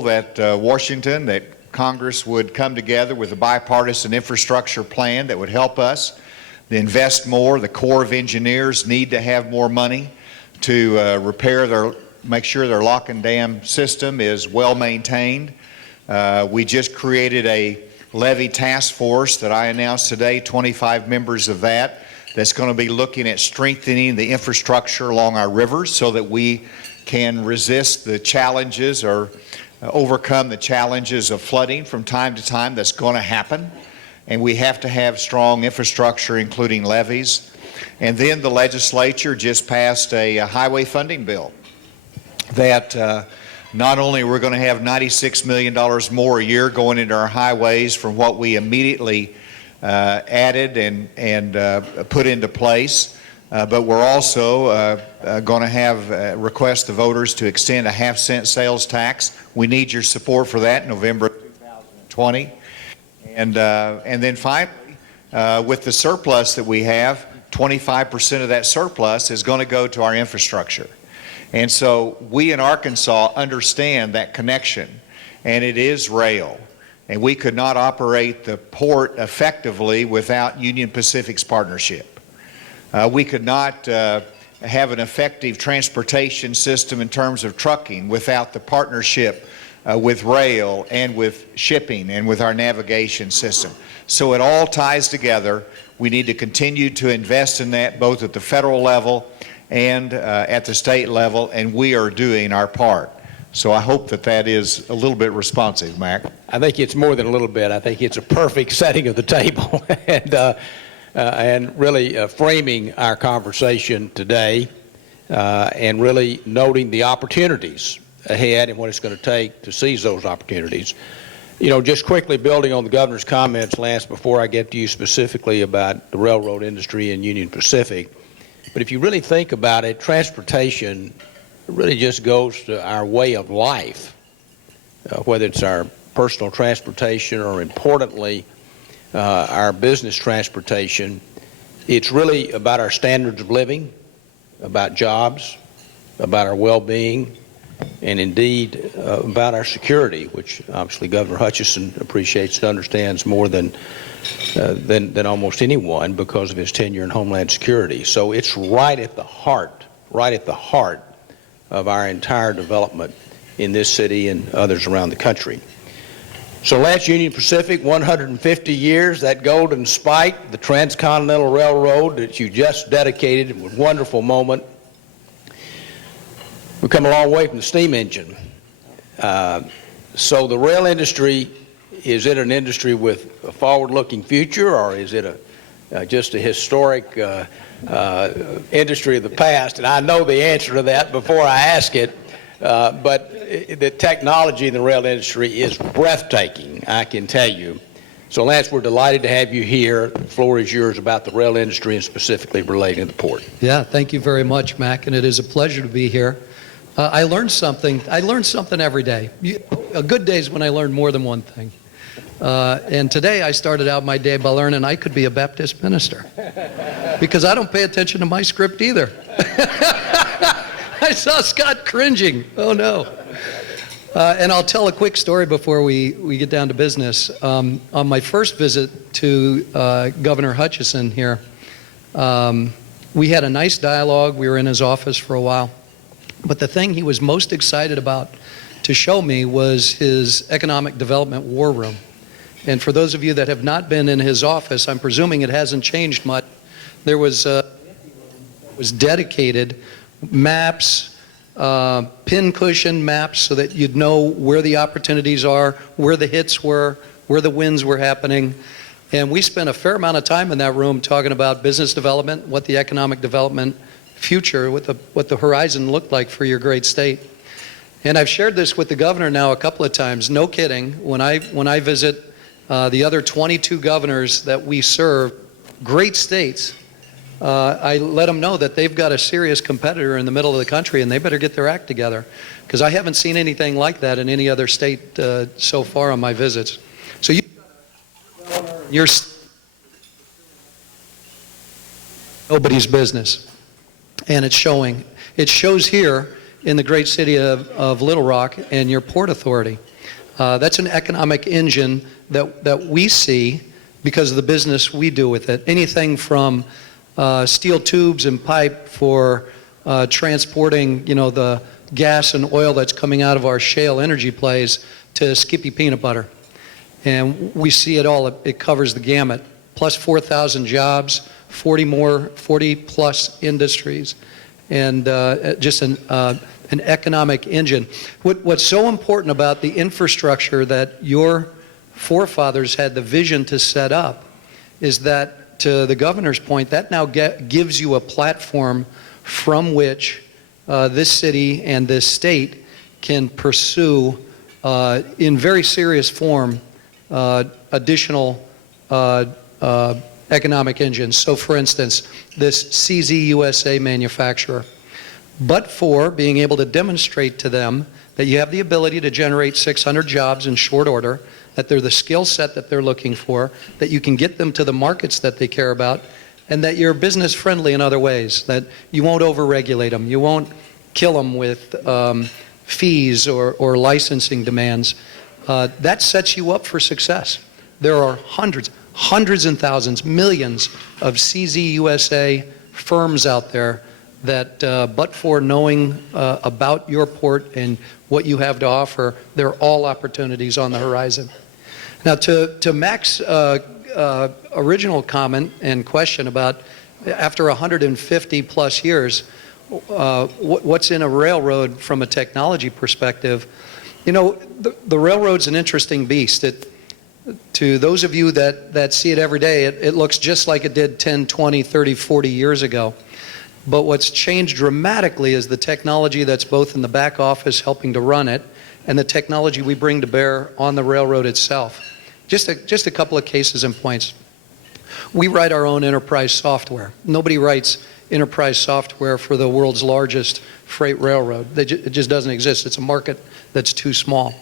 that Washington, that Congress would come together with a bipartisan infrastructure plan that would help us invest more. The Corps of Engineers need to have more money to make sure their lock and dam system is well maintained. We just created a levee task force that I announced today, 25 members of that's going to be looking at strengthening the infrastructure along our rivers so that we can resist the challenges or overcome the challenges of flooding from time to time. That's going to happen, and we have to have strong infrastructure, including levees. And then the legislature just passed a highway funding bill that not only we're going to have $96 million more a year going into our highways from what we immediately added and put into place, but we're also going to have request the voters to extend a half-cent sales tax. We need your support for that in November 2020. And then finally, with the surplus that we have, 25% of that surplus is going to go to our infrastructure. And so we in Arkansas understand that connection, and it is rail. And we could not operate the port effectively without Union Pacific's partnership. We could not have an effective transportation system in terms of trucking without the partnership with rail and with shipping and with our navigation system. So it all ties together. We need to continue to invest in that both at the federal level and at the state level, and we are doing our part. So I hope that is a little bit responsive, Mac. I think it's more than a little bit. I think it's a perfect setting of the table and really framing our conversation today and really noting the opportunities ahead and what it's going to take to seize those opportunities. You know, just quickly building on the governor's comments, Lance, before I get to you specifically about the railroad industry and Union Pacific, but if you really think about it, transportation really just goes to our way of life, whether it's our personal transportation or, importantly, our business transportation. It's really about our standards of living, about jobs, about our well-being, and indeed about our security, which obviously Governor Hutchison appreciates and understands more than almost anyone because of his tenure in Homeland Security. So it's right at the heart of our entire development in this city and others around the country. So Lance, Union Pacific, 150 years, that golden spike, the Transcontinental Railroad that you just dedicated, a wonderful moment. We've come a long way from the steam engine. So the rail industry, is it an industry with a forward-looking future, or is it just a historic industry of the past? And I know the answer to that before I ask it, but the technology in the rail industry is breathtaking, I can tell you. So Lance, we're delighted to have you here. The floor is yours about the rail industry and specifically relating to the port. Yeah, thank you very much, Mac, and it is a pleasure to be here. I learned something. I learn something every day. A good day is when I learn more than one thing. And today I started out my day by learning I could be a Baptist minister because I don't pay attention to my script either. I saw Scott cringing. Oh, no. And I'll tell a quick story before we get down to business. On my first visit to Governor Hutchison here, we had a nice dialogue. We were in his office for a while. But the thing he was most excited about to show me was his economic development war room. And for those of you that have not been in his office, I'm presuming it hasn't changed much. There was dedicated maps, pin-cushion maps so that you'd know where the opportunities are, where the hits were, where the wins were happening. And we spent a fair amount of time in that room talking about business development, what the economic development future, what the horizon looked like for your great state. And I've shared this with the governor now a couple of times. No kidding. When I visit the other 22 governors that we serve, great states, I let them know that they've got a serious competitor in the middle of the country and they better get their act together, because I haven't seen anything like that in any other state so far on my visits. So you're nobody's business, and it's showing. It shows here in the great city of Little Rock and your Port Authority. That's an economic engine that we see because of the business we do with it. Anything from steel tubes and pipe for transporting, the gas and oil that's coming out of our shale energy plays to Skippy peanut butter. And we see it all. It covers the gamut. Plus 4,000 jobs, 40 plus industries, and just an economic engine. What's so important about the infrastructure that your forefathers had the vision to set up is that, to the governor's point, that now gives you a platform from which this city and this state can pursue in very serious form additional economic engines. So for instance, this CZ USA manufacturer, but for being able to demonstrate to them that you have the ability to generate 600 jobs in short order, that they're the skill set that they're looking for, that you can get them to the markets that they care about, and that you're business friendly in other ways, that you won't overregulate them, you won't kill them with fees or licensing demands. That sets you up for success. There are hundreds and thousands, millions of CZ USA firms out there that, but for knowing about your port and what you have to offer, they're all opportunities on the horizon. Now, to Mac's original comment and question about after 150 plus years, what's in a railroad from a technology perspective, the railroad's an interesting beast. To those of you that see it every day, it looks just like it did 10, 20, 30, 40 years ago. But what's changed dramatically is the technology that's both in the back office helping to run it and the technology we bring to bear on the railroad itself. Just a couple of cases and points. We write our own enterprise software. Nobody writes enterprise software for the world's largest freight railroad. It just doesn't exist. It's a market that's too small.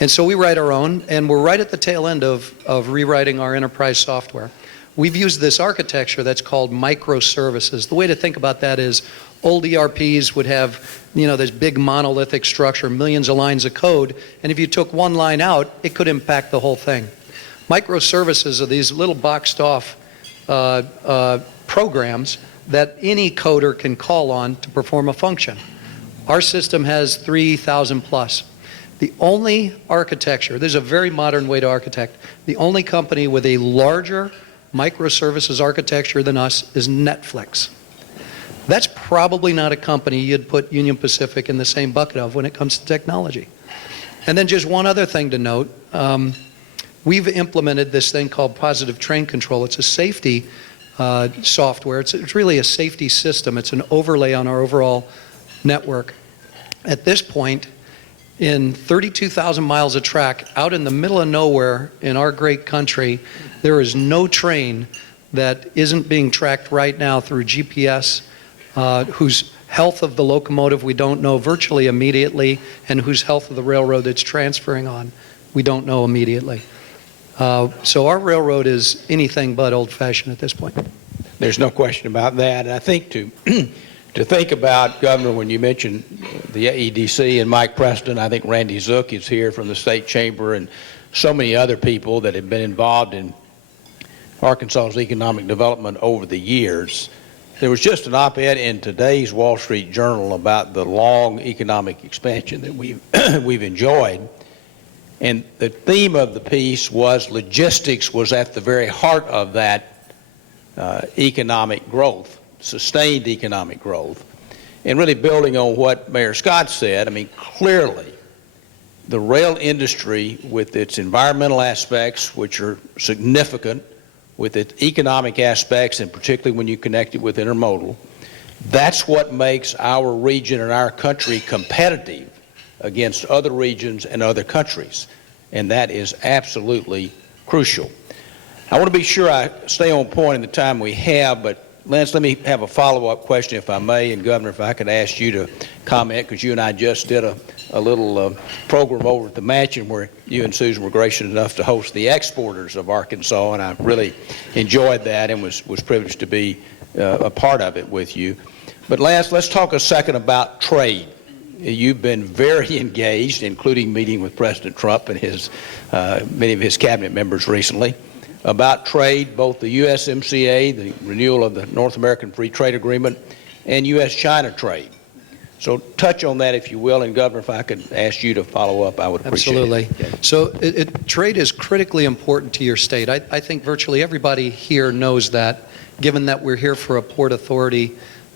And so we write our own, and we're right at the tail end of rewriting our enterprise software. We've used this architecture that's called microservices. The way to think about that is old ERPs would have, this big monolithic structure, millions of lines of code, and if you took one line out, it could impact the whole thing. Microservices are these little boxed off programs that any coder can call on to perform a function. Our system has 3,000 plus. The only architecture, this is a very modern way to architect, the only company with a larger microservices architecture than us is Netflix. That's probably not a company you'd put Union Pacific in the same bucket of when it comes to technology. And then just one other thing to note, we've implemented this thing called Positive Train Control. It's a safety software. It's really a safety system. It's an overlay on our overall network. At this point, in 32,000 miles of track out in the middle of nowhere in our great country, there is no train that isn't being tracked right now through GPS, whose health of the locomotive we don't know virtually immediately, and whose health of the railroad it's transferring on we don't know immediately. So our railroad is anything but old-fashioned at this point. There's no question about that. And I think to think about, Governor, when you mentioned the AEDC and Mike Preston, I think Randy Zook is here from the State Chamber, and so many other people that have been involved in Arkansas's economic development over the years. There was just an op-ed in today's Wall Street Journal about the long economic expansion that we've enjoyed. And the theme of the piece was logistics was at the very heart of that economic growth. Sustained economic growth. And really building on what Mayor Scott said, clearly the rail industry with its environmental aspects, which are significant, with its economic aspects, and particularly when you connect it with intermodal, that's what makes our region and our country competitive against other regions and other countries. And that is absolutely crucial. I want to be sure I stay on point in the time we have, but Lance, let me have a follow-up question, if I may, and Governor, if I could ask you to comment, because you and I just did a little program over at the Mansion where you and Susan were gracious enough to host the exporters of Arkansas, and I really enjoyed that and was privileged to be a part of it with you. But Lance, let's talk a second about trade. you've been very engaged, including meeting with President Trump and many of his cabinet members recently, about trade, both the USMCA, the renewal of the North American Free Trade Agreement, and U.S.-China trade. So touch on that, if you will, and Governor, if I could ask you to follow up, I would appreciate it. Absolutely. So trade is critically important to your state. I think virtually everybody here knows that, given that we're here for a Port Authority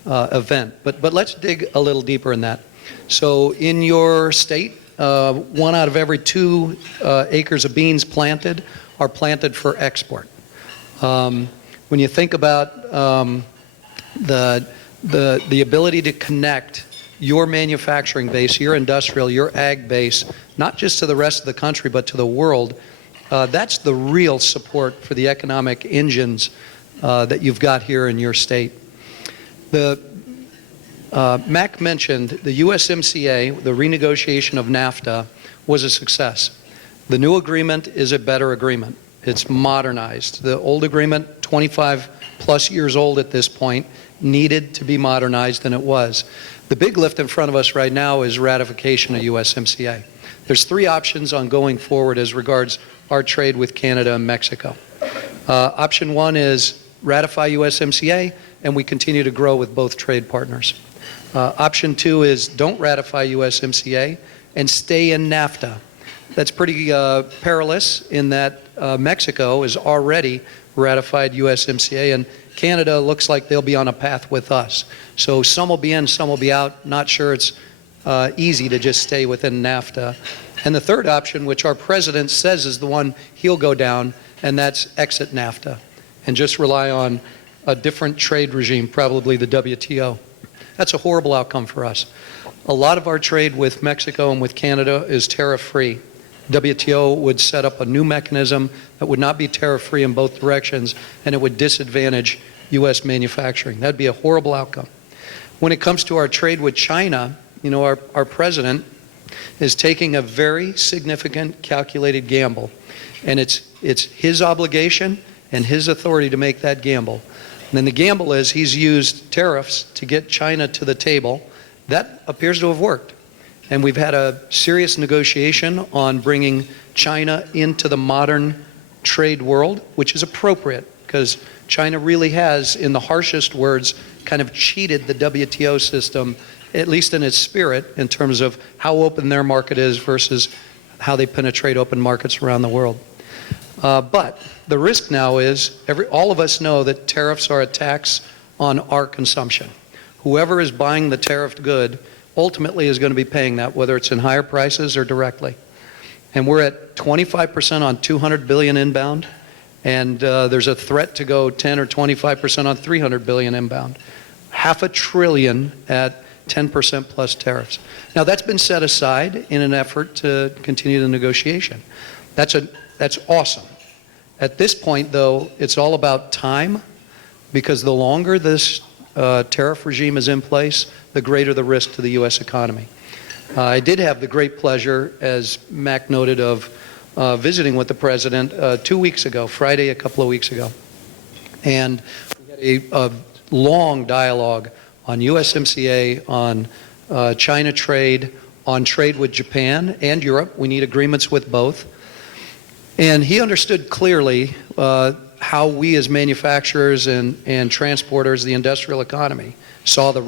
event. But let's dig a little deeper in that. So in your state, 1 out of every 2 acres of beans planted are planted for export. When you think about the ability to connect your manufacturing base, your industrial, your ag base, not just to the rest of the country, but to the world, that's the real support for the economic engines that you've got here in your state. Mac mentioned the USMCA, the renegotiation of NAFTA, was a success. The new agreement is a better agreement. It's modernized. The old agreement, 25 plus years old at this point, needed to be modernized, and it was. The big lift in front of us right now is ratification of USMCA. There's 3 options on going forward as regards our trade with Canada and Mexico. Option 1 is ratify USMCA, and we continue to grow with both trade partners. Option 2 is don't ratify USMCA and stay in NAFTA. That's pretty perilous in that Mexico has already ratified USMCA, and Canada looks like they'll be on a path with us. So some will be in, some will be out. Not sure it's easy to just stay within NAFTA. And the third option, which our president says is the one he'll go down, and that's exit NAFTA and just rely on a different trade regime, probably the WTO. That's a horrible outcome for us. A lot of our trade with Mexico and with Canada is tariff-free. WTO would set up a new mechanism that would not be tariff-free in both directions, and it would disadvantage U.S. manufacturing. That'd be a horrible outcome. When it comes to our trade with China, you know, our president is taking a very significant calculated gamble, and it's his obligation and his authority to make that gamble. And then the gamble is he's used tariffs to get China to the table. That appears to have worked. And we've had a serious negotiation on bringing China into the modern trade world, which is appropriate because China really has, in the harshest words, kind of cheated the WTO system, at least in its spirit, in terms of how open their market is versus how they penetrate open markets around the world. But the risk now is, all of us know that tariffs are a tax on our consumption. Whoever is buying the tariffed good ultimately is going to be paying that, whether it's in higher prices or directly. And we're at 25% on 200 billion inbound, and there's a threat to go 10 or 25% on 300 billion inbound. $500 billion at 10% plus tariffs. Now that's been set aside in an effort to continue the negotiation. That's awesome. At this point, though, it's all about time, because the longer this tariff regime is in place, the greater the risk to the U.S. economy. I did have the great pleasure, as Mac noted, of visiting with the president 2 weeks ago, Friday a couple of weeks ago. And we had a long dialogue on USMCA, on China trade, on trade with Japan and Europe. We need agreements with both. And he understood clearly how we as manufacturers and transporters, the industrial economy, saw the